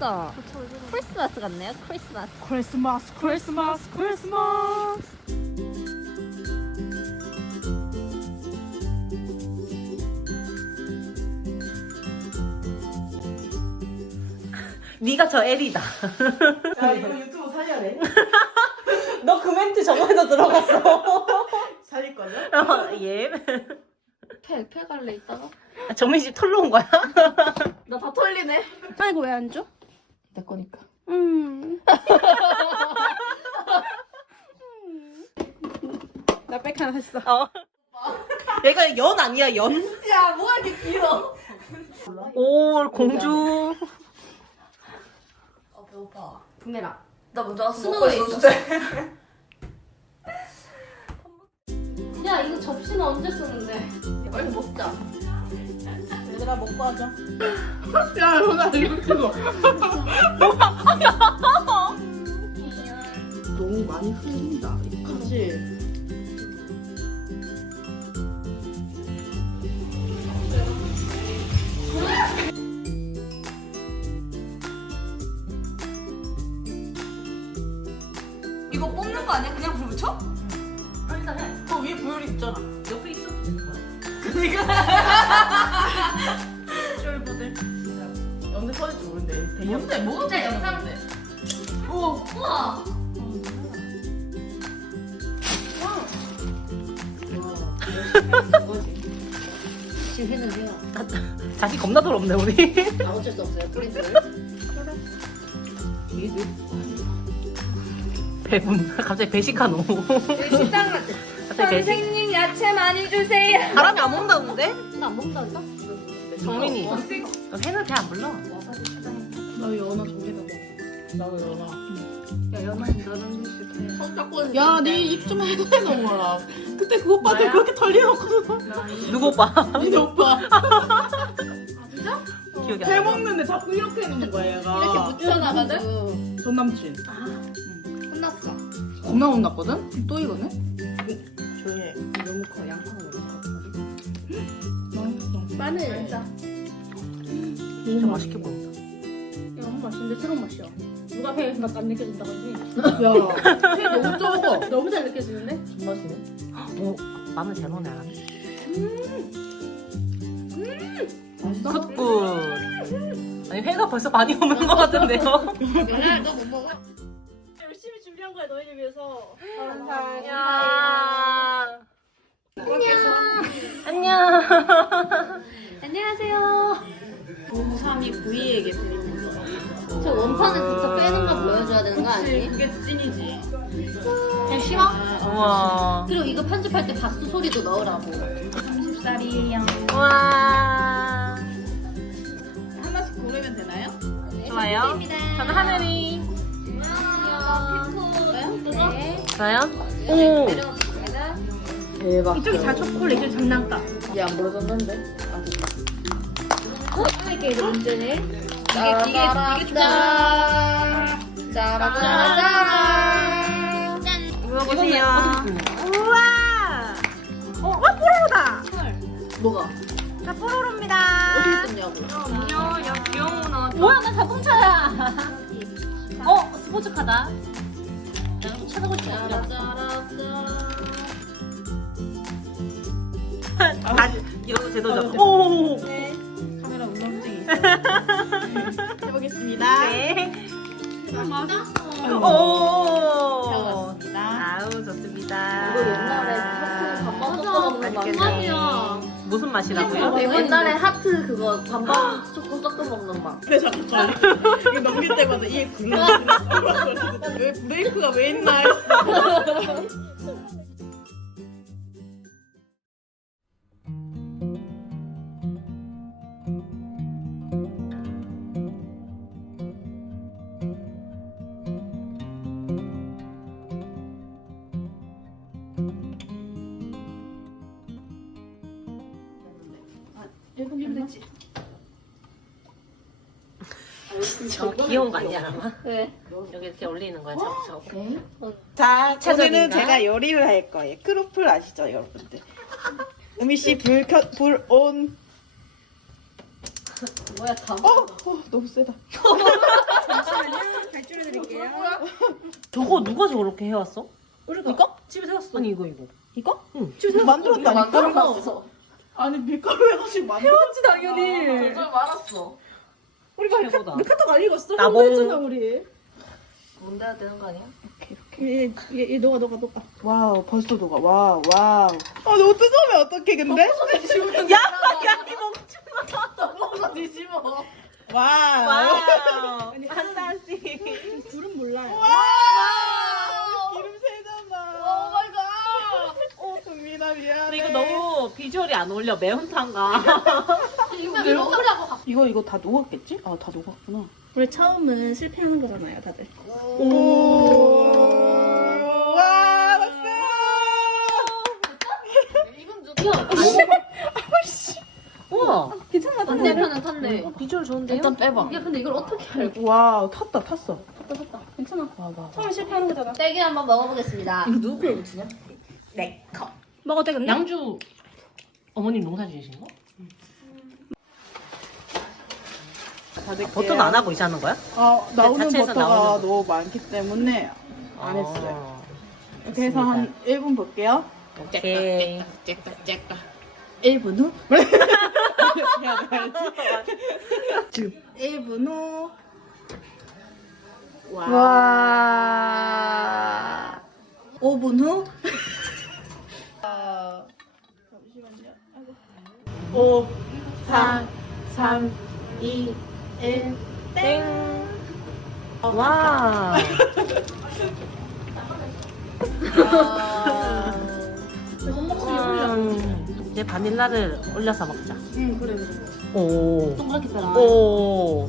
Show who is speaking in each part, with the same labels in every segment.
Speaker 1: 예쁘다. 크리스마스 같네요. 크리스마스.
Speaker 2: 크리스마스 크리스마스 크리스마스.
Speaker 3: 네가 저 엘이다.
Speaker 2: 야 이거 유튜브 살려야 돼.
Speaker 3: 너 그 멘트 저번에도 들어갔어.
Speaker 2: 살릴 거죠?
Speaker 3: 예.
Speaker 1: 패 갈래 이따가?
Speaker 3: 정민 씨 털러 온 거야?
Speaker 1: 나 다 털리네. 아 이거 왜 안 줘?
Speaker 2: 내 거니까.
Speaker 1: 나 백 하나 샀어.
Speaker 3: 얘가 연 아니야 연?
Speaker 1: 야 뭐가 이렇게 길어?
Speaker 3: 오 공주.
Speaker 1: 배고파. 분내라. 나 먼저
Speaker 2: 스노우에 있어.
Speaker 1: 야 이거 접시는 언제 쓰는데? 빨리 먹자.
Speaker 2: 얘들아 먹고 하자.
Speaker 1: 야 이거 나 이거 찍어.
Speaker 2: 너무 많이 흘린다. 그치?
Speaker 4: 이거 뽑는 거 아니야? 그냥 불 붙여?
Speaker 3: 일단 해.
Speaker 2: 그 위에 부열이 있잖아.
Speaker 3: 옆에 있어도 되는 거야.
Speaker 2: 쫄보들. 언제 터질지 모르는데. 대형.
Speaker 4: 뭔데? 뭐가 진짜 영상인데?
Speaker 2: 오.
Speaker 1: 우와. 지금 했는데요.
Speaker 3: 자식 겁나 더럽네 우리.
Speaker 1: 아 어쩔 수 없어요. 프린트를.
Speaker 3: 배분. 갑자기 배식하노.
Speaker 1: 식당 같아.
Speaker 3: 갑자기 배식.
Speaker 1: 선생님 야채 많이 주세요.
Speaker 3: 사람이 안 먹는다는데?
Speaker 1: 나 안 먹는다.
Speaker 3: 정민이. 너 회는 배 안 불러?
Speaker 2: 나 연어 두 개나 먹어. 나도 연어.
Speaker 1: 야 연아님 너는 실패.
Speaker 2: 야, 네 입 좀 해놓아라 그때 그 오빠들
Speaker 1: 나야?
Speaker 2: 그렇게 털려놓고서.
Speaker 3: 누구 오빠?
Speaker 2: 네 오빠.
Speaker 1: 진짜?
Speaker 3: 기억이 안
Speaker 2: 잘
Speaker 3: 나.
Speaker 2: 먹는데 자꾸 이렇게 해놓는 거야, 얘가.
Speaker 1: 이렇게 묻혀나가든.
Speaker 2: 전 남친.
Speaker 1: 끝났어.
Speaker 2: 겁나 혼났거든? 또 이거네? 조용히 해.
Speaker 1: 너무 커. 양파가 너무
Speaker 2: 맛있어.
Speaker 1: 마늘. 진짜.
Speaker 3: 진짜 맛있게 보인다.
Speaker 1: 너무 맛있는데 새로운 맛이야. 누가 회 맛 안 느껴진다고 했지?
Speaker 2: 야, 회 너무 적어.
Speaker 1: 너무 잘 느껴지는데?
Speaker 2: 맛이네.
Speaker 3: 오 마늘 잘 넣네.
Speaker 2: 맛있어?
Speaker 3: 굿굿. 아니 회가 벌써 많이 없는 것 같은데요?
Speaker 1: 연아야 너 못 먹어?
Speaker 2: 열심히 준비한 거야, 너희를 위해서.
Speaker 3: 야. 안녕.
Speaker 1: 안녕하세요.
Speaker 2: 0329이에게 드립니다.
Speaker 1: 저 원판은 진짜 빼는 거 보여줘야 되는 거 아니니?
Speaker 2: 그게 찐이지.
Speaker 1: 그냥 싫어?
Speaker 3: 우와.
Speaker 1: 그리고 이거 편집할 때 박수 소리도 넣으라고.
Speaker 2: 30살이에요.
Speaker 3: 우와.
Speaker 2: 하나씩 고르면 되나요?
Speaker 3: 좋아요. 저는 하늘이.
Speaker 1: 네.
Speaker 3: 저요? 오.
Speaker 2: 대박.
Speaker 1: 이쪽이 다 초콜릿, 이쪽이 장난감.
Speaker 2: 얘안 물어줬는데? 아, 됐다.
Speaker 1: 이게 문제네.
Speaker 4: 이게
Speaker 1: 짜라짜라짜라.
Speaker 3: 먹어보세요. 우와. 뽀로로다.
Speaker 2: 뭐가?
Speaker 3: 자, 뽀로로입니다.
Speaker 2: 어디 있었냐고.
Speaker 1: 안녕, 야 귀여워. 뭐야, 나 자동차야. 스포츠카다. 찾아보지
Speaker 3: 다시 이러고 제도죠. 오.
Speaker 2: 카메라 울렁증이 있어. 해보겠습니다.
Speaker 3: 네.
Speaker 1: 맛있어.
Speaker 3: 오.
Speaker 2: 배워봤습니다.
Speaker 3: 아우 좋습니다.
Speaker 1: 이거 옛날에 하트 반반 섞어 먹는
Speaker 3: 맛있겠네.
Speaker 1: 맛이야.
Speaker 3: 무슨 맛이라고요?
Speaker 1: 옛날에 하트 그거 반반 초코 섞어 먹는 맛.
Speaker 2: 근데 잠깐 이거 넘길 때마다 이게 굴러. 왜 브레이크가 왜 있나 했어.
Speaker 3: 귀여운 거 아니야, 아마?
Speaker 1: 왜?
Speaker 3: 여기 이렇게 올리는 거야, 자꾸.
Speaker 2: 자, 오늘은
Speaker 1: 인가?
Speaker 2: 제가 요리를 할 거예요. 크로플 아시죠, 여러분들? 음이 씨 불 온.
Speaker 1: 뭐야 다.
Speaker 2: 너무 세다.
Speaker 4: 결정해드릴게요.
Speaker 3: 저거 누가 저렇게 해왔어?
Speaker 2: 이거?
Speaker 3: 집에 세웠어. 아니 이거.
Speaker 2: 이거?
Speaker 3: 응.
Speaker 2: 만들었다니까?
Speaker 1: 만들어놨어.
Speaker 2: 아니 밀가루 해가지고 만들었지
Speaker 3: 당연히.
Speaker 1: 절 말았어.
Speaker 2: 우리가
Speaker 3: 최고다.
Speaker 2: 카톡 안 읽었어?
Speaker 3: 나봉.
Speaker 2: 했잖아 우리.
Speaker 1: 뭔데 해야 되는 거 아니야?
Speaker 2: 얘 너가. 와우 벌써 너가 와우. 아 너 뜨거우면 어떡해 근데?
Speaker 3: 야, 이 멍청.
Speaker 1: 너무 뒤집어.
Speaker 2: 와우.
Speaker 3: 와우. 판타지.
Speaker 2: 불은 몰라요.
Speaker 1: 와우.
Speaker 2: 기름 새잖아.
Speaker 1: 오 마이 갓.
Speaker 2: 동민아 미안해.
Speaker 3: 근데 이거 너무 비주얼이 안 어울려. 매운탕과.
Speaker 1: 이거 왜 먹으려고?
Speaker 2: 이거 다 녹았겠지? 아 다 녹았구나.
Speaker 5: 우리 처음은 실패하는 거잖아요, 다들.
Speaker 2: 오. 와 박수.
Speaker 1: 이건 좀.
Speaker 3: 우와.
Speaker 5: 괜찮아,
Speaker 1: 반대편은 탔네.
Speaker 3: 비주얼 좋은데요?
Speaker 1: 일단 빼봐. 야 근데 이걸 어떻게 알고?
Speaker 2: 와우 탔어.
Speaker 5: 괜찮아.
Speaker 2: 와.
Speaker 5: 처음에 실패하는 거잖아.
Speaker 1: 딸기 한번 먹어보겠습니다.
Speaker 3: 누구 걸 붙이냐?
Speaker 5: 먹어도 되겠네?
Speaker 3: 양주 어머님 농사 지으신 거? 버터는 안 하고 이제 하는 거야?
Speaker 2: 나오는
Speaker 3: 자체에서
Speaker 2: 버터가
Speaker 3: 나오는
Speaker 2: 너무 많기 때문에 안 했어요. 이렇게 해서
Speaker 3: 좋습니다.
Speaker 2: 한 1분 볼게요.
Speaker 3: 오케이.
Speaker 2: 1분 후? 해야 돼. 1분 후. 와. 5분 후. 잠시만요. 5, 4, 3, 2, 1.
Speaker 3: 땡. 와. 이제 바닐라를 올려서 먹자.
Speaker 2: 응, 그래.
Speaker 3: 오.
Speaker 1: 동그랗게 따라.
Speaker 3: 오.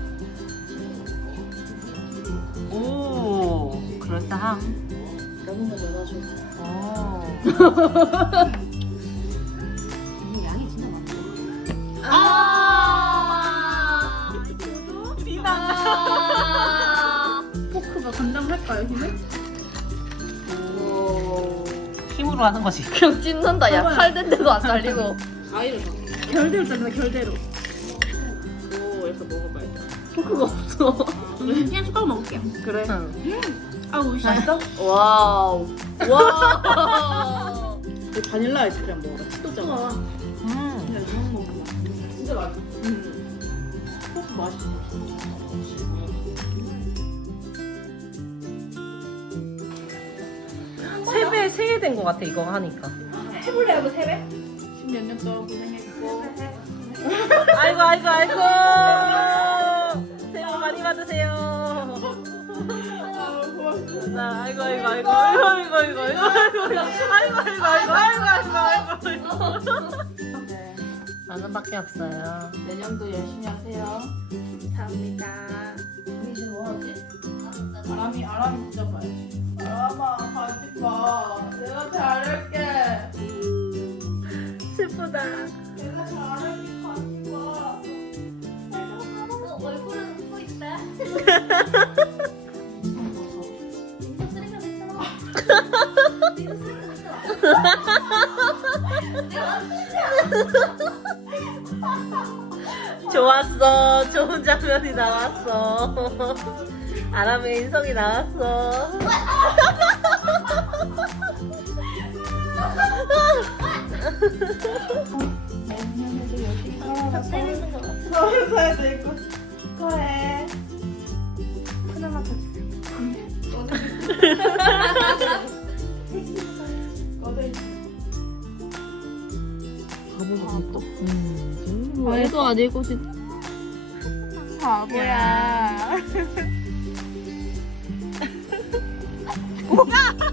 Speaker 3: 오. 그럴싸함.
Speaker 1: 너무 넣어가지고.
Speaker 3: 오.
Speaker 1: 양이 진짜 많아.
Speaker 3: 아.
Speaker 2: 포크가 감당할까요, 힘을?
Speaker 3: 힘으로 하는 거지.
Speaker 1: 그냥 찢는다. 야 칼된데도 안 잘리고.
Speaker 2: 결대로 짜잖아, 결대로. 오, 이렇게 먹어봐야 돼.
Speaker 1: 포크가 없어.
Speaker 2: 그냥 숟가락 먹을게요. 그래.
Speaker 3: 응.
Speaker 2: 아우, 맛있어?
Speaker 1: 와우. 와.
Speaker 2: 이 바닐라 아이스크림 먹어봐. 치도잖아. 그냥 이만 먹어봐. 진짜 맛있어. 포크 맛있어.
Speaker 3: 세배 된 것 같아 이거 하니까.
Speaker 5: 해볼래요, 그 세배?
Speaker 2: 10몇 년 동안 고생했고.
Speaker 3: 아이고. 새해 복 많이 받으세요.
Speaker 2: 아우, 고맙습니다.
Speaker 3: 아이고.
Speaker 2: 네.
Speaker 3: 10,000원밖에 없어요.
Speaker 2: 내년도 열심히 하세요.
Speaker 5: 감사합니다.
Speaker 1: 우리 지금 뭐 하지?
Speaker 2: 아람이 붙잡아야지. 아람아, 가지 마. 내가 잘할게.
Speaker 5: 슬프다.
Speaker 2: 내가 잘할게, 가지 마.
Speaker 1: 얼굴은 또 있대.
Speaker 3: 좋았어. 좋은 장면이 나왔어. 아람의 인성이 나왔어.
Speaker 2: 내년에도 열심히 살아서 서울 사야 되고 축하해.
Speaker 5: 하나만 더 주세요.
Speaker 1: 말도 안 읽고 진짜.
Speaker 5: 바보야.